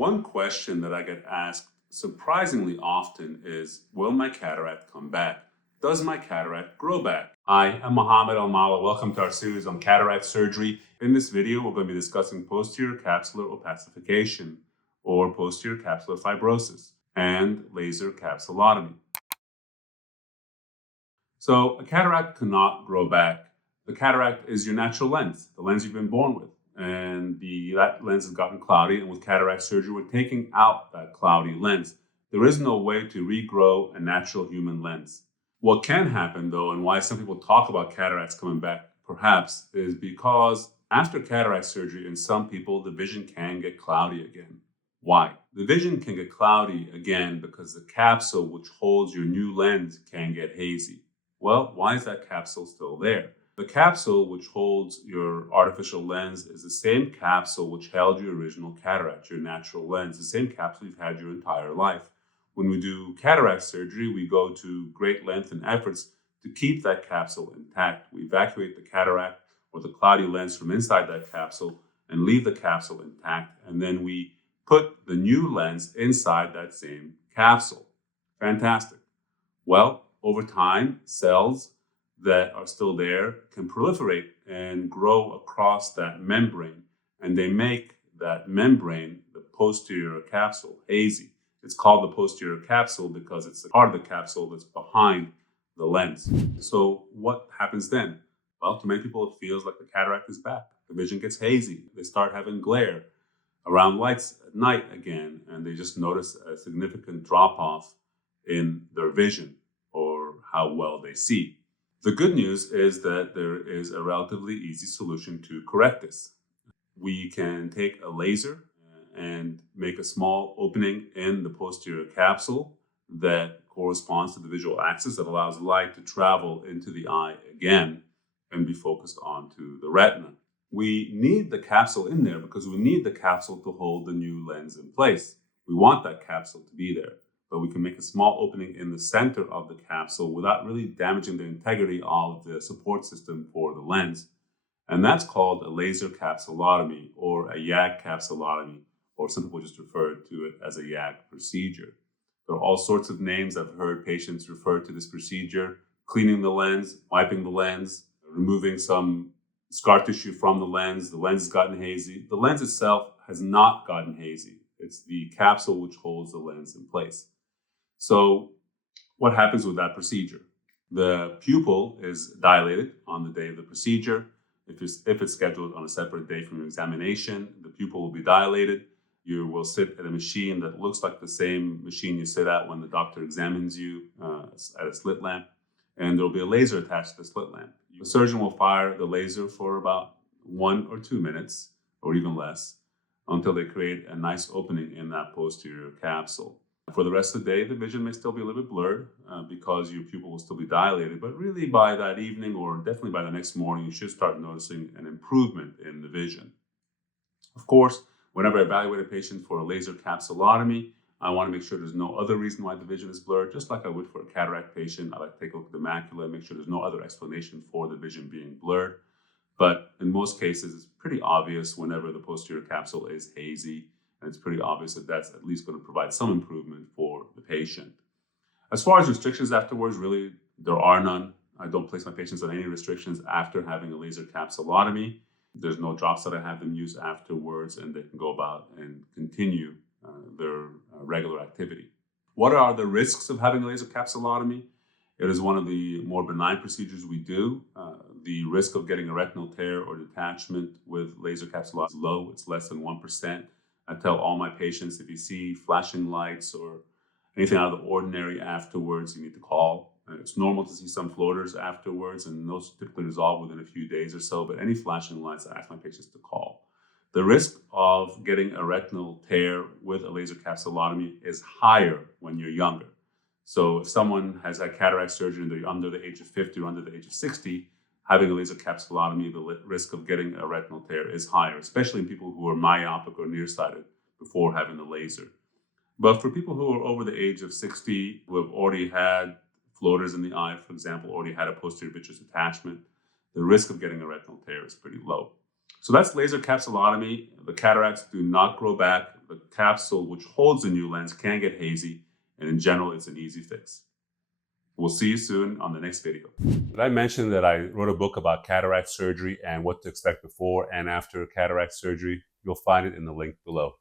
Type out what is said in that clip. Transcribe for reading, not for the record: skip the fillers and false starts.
One question that I get asked surprisingly often is, will my cataract come back? Does my cataract grow back? Hi, I'm Mohammed Al-Mala. Welcome to our series on cataract surgery. In this video, we're going to be discussing posterior capsular opacification, or posterior capsular fibrosis, and laser capsulotomy. So a cataract cannot grow back. The cataract is your natural lens, the lens you've been born with. And that lens has gotten cloudy, and with cataract surgery, we're taking out that cloudy lens. There is no way to regrow a natural human lens. What can happen, though, and why some people talk about cataracts coming back, perhaps, is because after cataract surgery, in some people, the vision can get cloudy again. Why? The vision can get cloudy again because the capsule which holds your new lens can get hazy. Well, why is that capsule still there? The capsule which holds your artificial lens is the same capsule which held your original cataract, your natural lens, the same capsule you've had your entire life. When we do cataract surgery, we go to great length and efforts to keep that capsule intact. We evacuate the cataract or the cloudy lens from inside that capsule and leave the capsule intact. And then we put the new lens inside that same capsule. Fantastic. Well, over time, cells that are still there can proliferate and grow across that membrane, and they make that membrane, the posterior capsule, hazy. It's called the posterior capsule because it's the part of the capsule that's behind the lens. So what happens then? Well, to many people, it feels like the cataract is back. The vision gets hazy. They start having glare around lights at night again, and they just notice a significant drop-off in their vision or how well they see. The good news is that there is a relatively easy solution to correct this. We can take a laser and make a small opening in the posterior capsule that corresponds to the visual axis that allows light to travel into the eye again and be focused onto the retina. We need the capsule in there because we need the capsule to hold the new lens in place. We want that capsule to be there, but we can make a small opening in the center of the capsule without really damaging the integrity of the support system for the lens. And that's called a laser capsulotomy or a YAG capsulotomy, or some people just refer to it as a YAG procedure. There are all sorts of names. I've heard patients refer to this procedure: cleaning the lens, wiping the lens, removing some scar tissue from the lens has gotten hazy. The lens itself has not gotten hazy. It's the capsule which holds the lens in place. So what happens with that procedure? The pupil is dilated on the day of the procedure. If it's scheduled on a separate day from your examination, the pupil will be dilated. You will sit at a machine that looks like the same machine you sit at when the doctor examines you at a slit lamp. And there will be a laser attached to the slit lamp. The surgeon will fire the laser for about 1 or 2 minutes, or even less, until they create a nice opening in that posterior capsule. For the rest of the day, the vision may still be a little bit blurred because your pupil will still be dilated, but really by that evening or definitely by the next morning, you should start noticing an improvement in the vision. Of course, whenever I evaluate a patient for a laser capsulotomy, I want to make sure there's no other reason why the vision is blurred, just like I would for a cataract patient. I like to take a look at the macula and make sure there's no other explanation for the vision being blurred. But in most cases, it's pretty obvious whenever the posterior capsule is hazy, and it's pretty obvious that that's at least going to provide some improvement for the patient. As far as restrictions afterwards, really, there are none. I don't place my patients on any restrictions after having a laser capsulotomy. There's no drops that I have them use afterwards, and they can go about and continue their regular activity. What are the risks of having a laser capsulotomy? It is one of the more benign procedures we do. The risk of getting a retinal tear or detachment with laser capsulotomy is low. It's less than 1%. I tell all my patients, if you see flashing lights or anything out of the ordinary afterwards, you need to call. It's normal to see some floaters afterwards, and those typically resolve within a few days or so, but any flashing lights, I ask my patients to call. The risk of getting a retinal tear with a laser capsulotomy is higher when you're younger. So if someone has had cataract surgery and they're under the age of 50 or under the age of 60, having a laser capsulotomy, the risk of getting a retinal tear is higher, especially in people who are myopic or nearsighted before having the laser. But for people who are over the age of 60, who have already had floaters in the eye, for example, already had a posterior vitreous attachment, the risk of getting a retinal tear is pretty low. So that's laser capsulotomy. The cataracts do not grow back. the capsule which holds the new lens can get hazy, and in general, it's an easy fix. We'll see you soon on the next video. Did I mention that I wrote a book about cataract surgery and what to expect before and after cataract surgery? You'll find it in the link below.